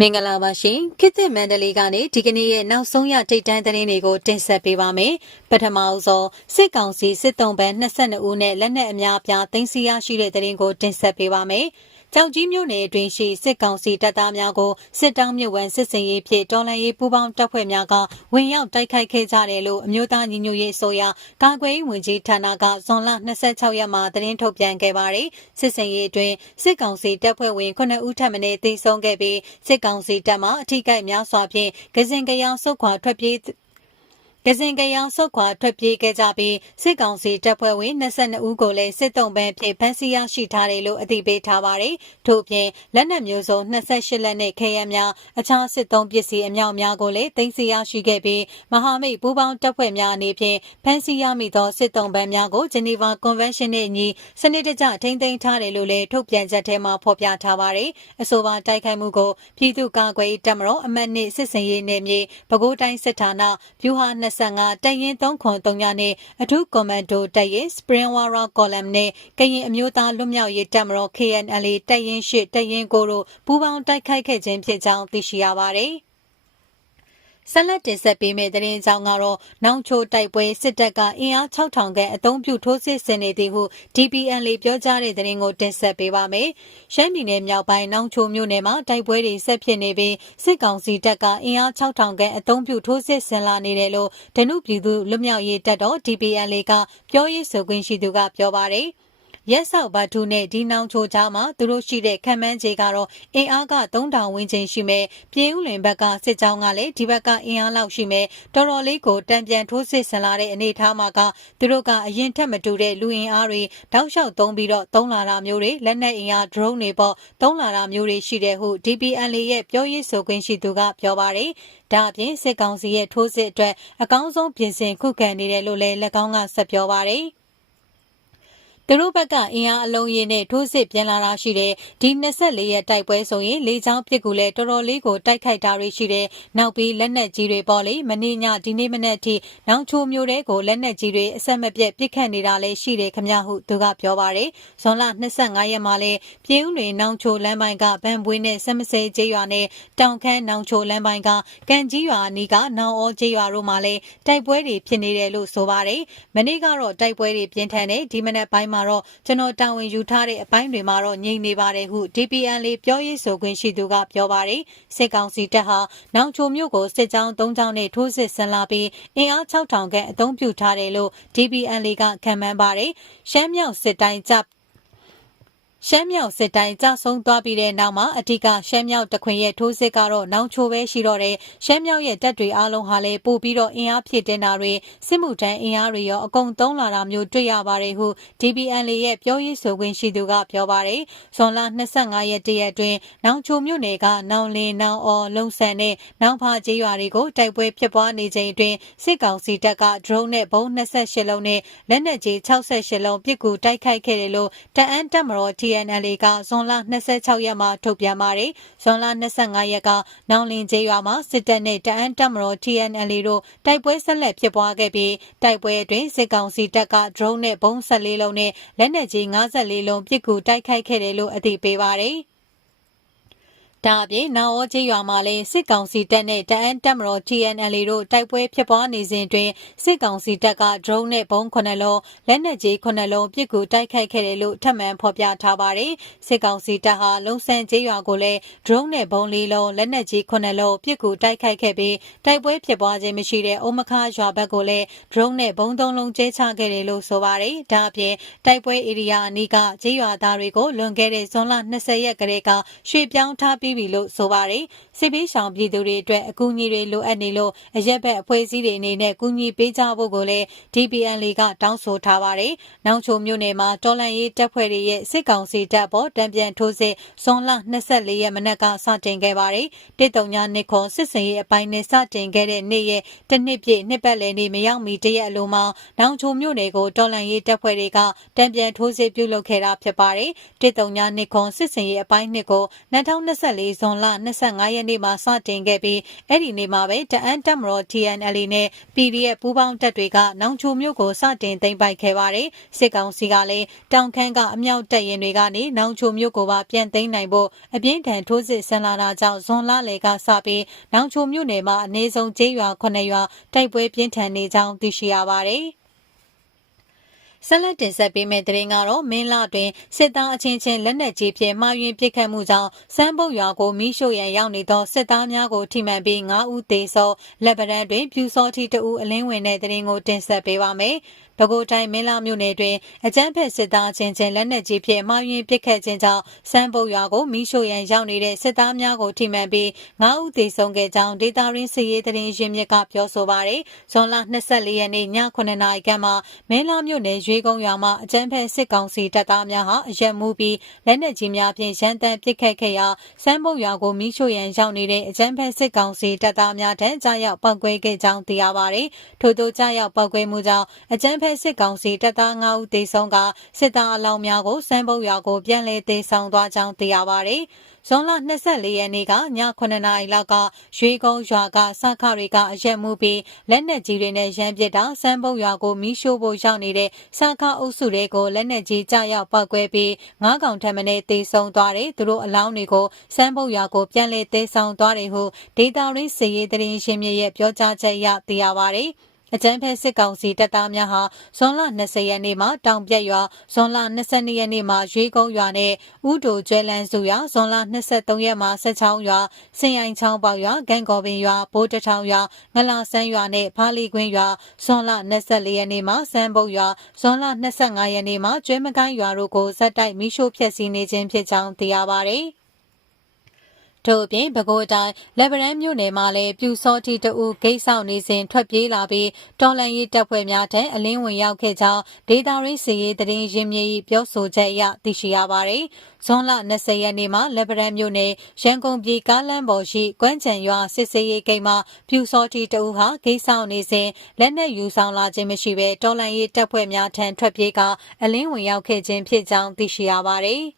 မင်္ဂလာပါရှင်ခေတ်သစ်မန္တလေးကနေဒီကနေ့ရဲ့နောက်ဆုံးရထိတ်တန်းသတင်းတွေကိုတင်ဆက်ပေးပါမယ်ပထမအဆုံးစစ်ကောင်စီစစ်တုံးပန်း22ဦးနဲ့လက်နက်အများအပြားသိမ်းဆည်းရရှိတဲ့သတင်းကိုတင်ဆက်ပေးပါမယ် ကြောက်ကြီးမြို့နယ်အတွင်းရှိစစ်ကောင်စီတပ်သားများကိုစစ်တောင်းမြစ်ဝန်စစ်စင်ရေးဖြင့်တော်လှန်ရေးပူးပေါင်းတပ်ဖွဲ့များကဝင်ရောက်တိုက်ခိုက်ခဲ့ကြတယ်လို့အမျိုးသားညီညွတ်ရေးအစိုးရကာကွယ်ရေးဝန်ကြီးဌာနကဇွန်လ26ရက်မှာသတင်းထုတ်ပြန်ခဲ့ပါတယ်။စစ်စင်ရေးအတွင်းစစ်ကောင်စီတပ်ဖွဲ့ဝင်9ဦးထပ်မံတေဆုံးခဲ့ပြီးစစ်ကောင်စီတပ်မှအထိကိများစွာဖြင့်ကစင်ကရောင်စုခွာထွက်ပြေး ကစင်ကရောင်ဆုတ်ခွာထွက်ပြေးခဲ့ကြပြီးစစ်ကောင်စီတပ်ဖွဲ့ဝင်22ဦးကိုလည်းစစ်တုံးပန်းဖြစ်ဖမ်းဆီးရရှိထားတယ်လို့အသိပေးထားပါတယ်။ထို့ပြင်လက်နက်မျိုးစုံ28လက်နဲ့ခဲယမ်းများအခြားစစ်သုံးပစ္စည်းအမြောက်များကိုလည်းသိမ်းဆည်းရရှိခဲ့ပြီးမဟာမိတ်ပူးပေါင်းတပ်ဖွဲ့များအနေဖြင့်ဖမ်းဆီးရမိသောစစ်တုံးပန်းများကိုဂျနီဗာကွန်ဗင်းရှင်းနဲ့အညီစနစ်တကျထိန်းသိမ်းထားတယ်လို့လည်းထုတ်ပြန်ချက်ထဲမှာဖော်ပြထားပါတယ်။အဆိုပါတိုက်ခိုက်မှုကိုပြည်သူ့ကာကွယ်ရေးတပ်မတော်အမတ်နှင့်စစ်စင်ရေးနယ်မြေပဲခူးတိုင်းစစ်ဌာနဗျူဟာ25တပ်ရင်း3ခွန်3ညနဲ့အထူးကွန်မန်ဒိုတပ်ရင်း Spring Wara Column နဲ့ကရင်အမျိုးသားလွတ်မြောက်ရေးတပ်မတော် KNLA တပ်ရင်း8တပ်ရင်း9တို့ပူးပေါင်းတိုက်ခိုက်ခဲ့ခြင်းဖြစ်ကြောင်းသိရှိရပါတယ်။ ဆက်လက်တင်ဆက်ပေးမယ့်သတင်းကြောင်းကတော့နောင်ချိုတိုက်ပွဲစစ်တပ်ကအင်အား6000ခန့်အုံပြုထိုးစစ်ဆင်နေသည်ဟု DPN လေးပြောကြားတဲ့သတင်းကိုတင်ဆက်ပေးပါမယ်။ရှမ်းပြည်နယ်မြောက်ပိုင်းနောင်ချိုမြို့နယ်မှာတိုက်ပွဲတွေဆက်ဖြစ်နေပြီးစစ်ကောင်စီတပ်ကအင်အား6000ခန့်အုံပြုထိုးစစ်ဆင်လာနေတယ်လို့ဒနုပြည်သူလွတ်မြောက်ရေးတပ်တော် DPN လေးကပြောရေးဆိုခွင့်ရှိသူကပြောပါတယ်။ ရက်ဆောက်ဘတ်ထူနဲ့ဒီနောင်ချိုကြားမှာသူတို့ရှိတဲ့ခံမှန်းခြေကတော့အင်အားက3000ဝန်းကျင်ရှိမယ်ပြင်းဦးလွင်ဘက်ကစစ်ကြောင်းကလည်းဒီဘက်ကအင်အားလောက်ရှိမယ်တော်တော်လေးကိုတံပြန်ထိုးစစ်ဆင်လာတဲ့အနေအထားမှာကသူတို့ကအရင်ထက်မတူတဲ့လူအင်အားတွေတောက်လျှောက်သုံးပြီးတော့သုံးလာတာမျိုးတွေလက်နက်အင်အား drone တွေပေါ့သုံးလာတာမျိုးတွေရှိတဲ့ဟု DPN ရဲ့ပြောရေးဆိုခွင့်ရှိသူကပြောပါတယ်ဒါအပြင်စစ်ကောင်စီရဲ့ထိုးစစ်အတွက်အကောင်းဆုံးပြင်ဆင်ခုခံနေတယ်လို့လည်း၎င်းကဆက်ပြောပါတယ် သူတို့ဘက်ကအင်အားအလုံးရင်းနဲ့ထိုးစစ်ပြန်လာတာရှိတယ်ဒီ24ရက်တိုက်ပွဲဆိုရင်လေးချောင်းပစ်ကူလဲတော်တော်လေးကိုတိုက်ခိုက်တာတွေရှိတယ်နောက်ပြီးလက်နက်ကြီးတွေပေါ့လေမနေ့ညဒီနေ့မနေ့အထိနောင်ချိုမျိုးတဲကိုလက်နက်ကြီးတွေအဆက်မပြတ်ပစ်ခတ်နေတာလည်းရှိတယ်ခမဟုသူကပြောပါတယ်ဇွန်လ25ရက်မှာလဲပြင်းဦးတွင်နောင်ချိုလမ်းပိုင်းကဗန်ပွေးနဲ့စမစဲကျေးရွာနဲ့တောင်ခမ်းနောင်ချိုလမ်းပိုင်းကကန်ကြီးရွာအနီးကနောင်အောကျေးရွာတို့မှာလဲတိုက်ပွဲတွေဖြစ်နေတယ်လို့ဆိုပါတယ်မနေ့ကတော့တိုက်ပွဲတွေပြင်းထန်တယ်ဒီမနေ့ပိုင်းမှာမှာတော့ကျွန်တော်တာဝန်ယူထားတဲ့အပိုင်းတွေမှာတော့ငြိမ်နေပါတယ်ဟု DPN လေးပြောရေးဆိုခွင့်ရှိသူကပြောပါတယ်စစ်ကောင်စီတပ်ဟာနောင်ချိုမြို့ကိုစစ်ကြောင်း၃ကြောင်းနဲ့ထိုးစစ်ဆင်လာပြီးအင်အား6000ခန့်အုံပြုထားတယ်လို့ DPN လေးကခံမှန်းပါတယ်ရှမ်းမြောက်စစ်တိုင်းတပ် ရှမ်းမြောက်စစ်တိုင်းကြဆုံးသွားပြီးတဲ့နောက်မှာအထူးကရှမ်းမြောက်တခွင်ရဲ့ထိုးစစ်ကတော့နောင်ချိုပဲရှိတော့တယ်ရှမ်းမြောက်ရဲ့တပ်တွေအားလုံးဟာလည်းပို့ပြီးတော့အင်အားဖြည့်တင်တာတွေစစ်မှုထမ်းအင်အားတွေရောအကုန်သုံးလာတာမျိုးတွေ့ရပါတယ်ဟု DPN လေရဲ့ပြောရေးဆိုခွင့်ရှိသူကပြောပါတယ်ဇွန်လ25ရက်တရက်အတွင်းနောင်ချိုမြို့နယ်ကနောင်လင်းနောင်အော်လုံဆန်နဲ့နောင်ဖာကျေးရွာတွေကိုတိုက်ပွဲဖြစ်ပွားနေချိန်အတွင်းစစ်ကောင်စီတပ်က drone နဲ့ဘုံ28လုံးနဲ့လက်နက်ကြီး68လုံးပစ်ကူတိုက်ခိုက်ခဲ့တယ်လို့တအန်းတပ်မတော် TNLA ကဇွန်လ26ရက်မှာထုတ်ပြန်ပါတယ်။ဇွန်လ25ရက်ကနောင်လင်ကျေးရွာမှာစစ်တပ်နဲ့တအန်းတပ်မတော် TNLA တို့တိုက်ပွဲဆက်လက်ဖြစ်ပွားခဲ့ပြီးတိုက်ပွဲအတွင်းစစ်ကောင်စီတပ်က drone နဲ့ဘုံ14လုံးနဲ့လက်နက်ကြီး54လုံးပစ်ကူတိုက်ခိုက်ခဲ့တယ်လို့အသိပေးပါတယ်။ ဒါအပြင်နောင်ဩကျေးရွာမှာလည်းစစ်ကောင်စီတပ်နဲ့တအန်းတပ်မတော် TNLA တို့တိုက်ပွဲဖြစ်ပွားနေစဉ်တွင်စစ်ကောင်စီတပ်က drone နဲ့ဘုံ9လုံးလက်နက်ကြီး9လုံးပစ်ကူတိုက်ခိုက်ခဲ့တယ်လို့ထပ်မံဖော်ပြထားပါတယ်။စစ်ကောင်စီတပ်ဟာလုံဆန်ကျေးရွာကိုလည်း drone နဲ့ဘုံ၄လုံးလက်နက်ကြီး9လုံးပစ်ကူတိုက်ခိုက်ခဲ့ပြီးတိုက်ပွဲဖြစ်ပွားခြင်းမရှိတဲ့အိုမခါရွာဘက်ကိုလည်း drone နဲ့ဘုံ၃လုံးကျဲချခဲ့တယ်လို့ဆိုပါတယ်။ဒါအပြင်တိုက်ပွဲဧရိယာအနီးကကျေးရွာသားတွေကိုလွန်ခဲ့တဲ့ဇွန်လ20ရက်ကလေးကရွှေ့ပြောင်းထားပြီးပြီးပြီလို့ဆိုပါတယ်။စစ်ပေးဆောင်ပြည်သူတွေအတွက်အကူအညီတွေလိုအပ်နေလို့အရက်ဘက်အဖွဲ့အစည်းတွေအနေနဲ့ကူညီပေးကြဖို့ကိုလည်း DPN လေးကတောင်းဆိုထားပါတယ်။နောင်ချိုမြို့နယ်မှာတော်လန်ရေးတပ်ဖွဲ့တွေရဲ့စစ်ကောင်စီတပ်ပေါ်တံပြန်ထိုးစစ်ဇွန်လ24ရက်မနက်ကစတင်ခဲ့ပါတယ်။တစ်တုံညာနှစ်ခွန်စစ်စင်ရေးအပိုင်းနဲ့စတင်ခဲ့တဲ့နေ့ရဲ့တစ်နှစ်ပြည့်နှစ်ပတ်လည်နေ့မရောက်မီတရက်အလိုမှာနောင်ချိုမြို့နယ်ကိုတော်လန်ရေးတပ်ဖွဲ့တွေကတံပြန်ထိုးစစ်ပြုလုပ်ခဲ့တာဖြစ်ပါတယ်။တစ်တုံညာနှစ်ခွန်စစ်စင်ရေးအပိုင်းနှစ်ကို2024 2024ဇွန်လ25ရက်နေ့မှာစတင်ခဲ့ပြီးအဲ့ဒီနေ့မှာပဲတအန်းတက်မတော် TNL နဲ့ PDF ပူးပေါင်းတပ်တွေကနောင်ချိုမြို့ကိုစတင်သိမ်းပိုက်ခဲ့ပါတယ်စစ်ကောင်စီကလည်းတောင်ခမ်းကအမြောက်တပ်ရင်တွေကနေနောင်ချိုမြို့ကိုပါပြန်သိမ်းနိုင်ဖို့အပြင်းထန်ထိုးစစ်ဆင်လာတာကြောင့်ဇွန်လလယ်ကစပြီးနောင်ချိုမြို့နယ်မှာအနည်းဆုံးကျေးရွာ9ရွာတိုက်ပွဲပြင်းထန်နေကြောင်းသိရှိရပါတယ် ဆက်လက်တင်ဆက်ပေးမယ့်သတင်းကတော့မင်းလာတွင်စစ်သားအချင်းချင်းလက်နက်ကြီးဖြင့်မှားယွင်းပစ်ခတ်မှုကြောင့်စမ်းပုတ်ရွာကိုမိရှို့ရန်ရောက်နေသောစစ်သားများကိုထိမှန်ပြီး9ဦးသေဆုံးလက်ပံတွင်ပြူစောတိတဦးအလင်းဝင်တဲ့သတင်းကိုတင်ဆက်ပေးပါမယ်။ ပဲခူးတိုင်းမင်းလာမြို့နယ်တွင်အကြမ်းဖက်စစ်သားချင်းချင်းလက်နက်ကြီးဖြင့်မှားယွင်းပစ်ခတ်ခြင်းကြောင့်စမ်းပုတ်ရွာကိုမိရှို့ရန်ရောက်နေတဲ့စစ်သားများကိုထိမှန်ပြီး9ဦးသေဆုံးခဲ့ကြောင်းဒေတာရင်းစစ်ရေးတရင်ရင်းမြစ်ကပြောဆိုပါရယ်ဇွန်လ24ရက်နေ့ည9နာရီခန့်မှာမင်းလာမြို့နယ်ရွေးကုန်းရွာမှာအကြမ်းဖက်စစ်ကောင်စီတပ်သားများဟာအရက်မူပြီးလက်နက်ကြီးများဖြင့်ရန်တမ်းပစ်ခတ်ခဲ့ရာစမ်းပုတ်ရွာကိုမိရှို့ရန်ရောက်နေတဲ့အကြမ်းဖက်စစ်ကောင်စီတပ်သားများထံကြားရောက်ပောက်ကွဲခဲ့ကြောင်းသိရပါရယ်ထို့သောကြားရောက်ပောက်ကွဲမှုကြောင့်အကြမ်းဖက်စစ်ကောင်စီတပ်သား9ဦးသေဆုံးကစစ်သားအလောင်းများကိုစမ်းပုတ်ရွာကိုပြန်လည်သေဆောင်သွားကြောင်းသိရပါဗျ။ဇွန်လ24ရက်နေ့ကည9နာရီလောက်ကရွေကုန်းရွာကစခတွေကအရက်မှုပြီးလက်နက်ကြီးတွေနဲ့ရမ်းပစ်တာစမ်းပုတ်ရွာကိုမီးရှို့ဖို့ရောက်နေတဲ့စခအုပ်စုတွေကိုလက်နက်ကြီးကြားရောက်ပောက်ကွဲပြီးငါးကောင်ထက်မနည်းသေဆုံးသွားတယ်သူတို့အလောင်းတွေကိုစမ်းပုတ်ရွာကိုပြန်လည်သေဆောင်သွားတယ်ဟုဒေတာရင်းစစ်ရေးတရင်ရှင်မြရဲ့ပြောကြားချက်အရသိရပါတယ်။ အကြမ်းဖက်စစ်ကောင်စီတပ်သားများဟာဇွန်လ20ရက်နေ့မှာတောင်ပြက်ရွာဇွန်လ22ရက်နေ့မှာရွေးကုန်းရွာနဲ့ဥတိုကျွဲလန်းစုရွာဇွန်လ23ရက်မှာဆက်ချောင်းရွာစင်ရိုင်ချောင်းပေါရွာဂန်ကော်ပင်ရွာဘိုးတထောင်ရွာငလာဆန်းရွာနဲ့ဖားလီကွင်းရွာဇွန်လ24ရက်နေ့မှာစံပုတ်ရွာဇွန်လ25ရက်နေ့မှာကျွဲမကိုင်းရွာတို့ကိုဇက်တိုက်မိရှို့ဖျက်ဆီးနေခြင်းဖြစ်ကြောင်းသိရပါဗျ။ ထို့အပြင်ပဲခူးတိုင်းလက်ဗရန်မြို့နယ်မှာလည်းပြူစောတိတအူဂိတ်ဆောင်နေစဉ်ထွက်ပြေးလာပြီးတော်လန်ရေးတပ်ဖွဲ့များထံအလင်းဝင်ရောက်ခဲ့ကြောင်းဒေတာရင်းစီရေးတရင်ရင်းမြေပြောဆိုချက်အရသိရှိရပါတယ်။ဇွန်လ20ရက်နေ့မှာလက်ဗရန်မြို့နယ်ရန်ကုန်ပြည်ကားလမ်းပေါ်ရှိကွမ်းချံရွာစစ်စေးရေးဂိတ်မှာပြူစောတိတအူဟာဂိတ်ဆောင်နေစဉ်လက်နက်ယူဆောင်လာခြင်းမရှိဘဲတော်လန်ရေးတပ်ဖွဲ့များထံထွက်ပြေးကအလင်းဝင်ရောက်ခဲ့ခြင်းဖြစ်ကြောင်းသိရှိရပါတယ်။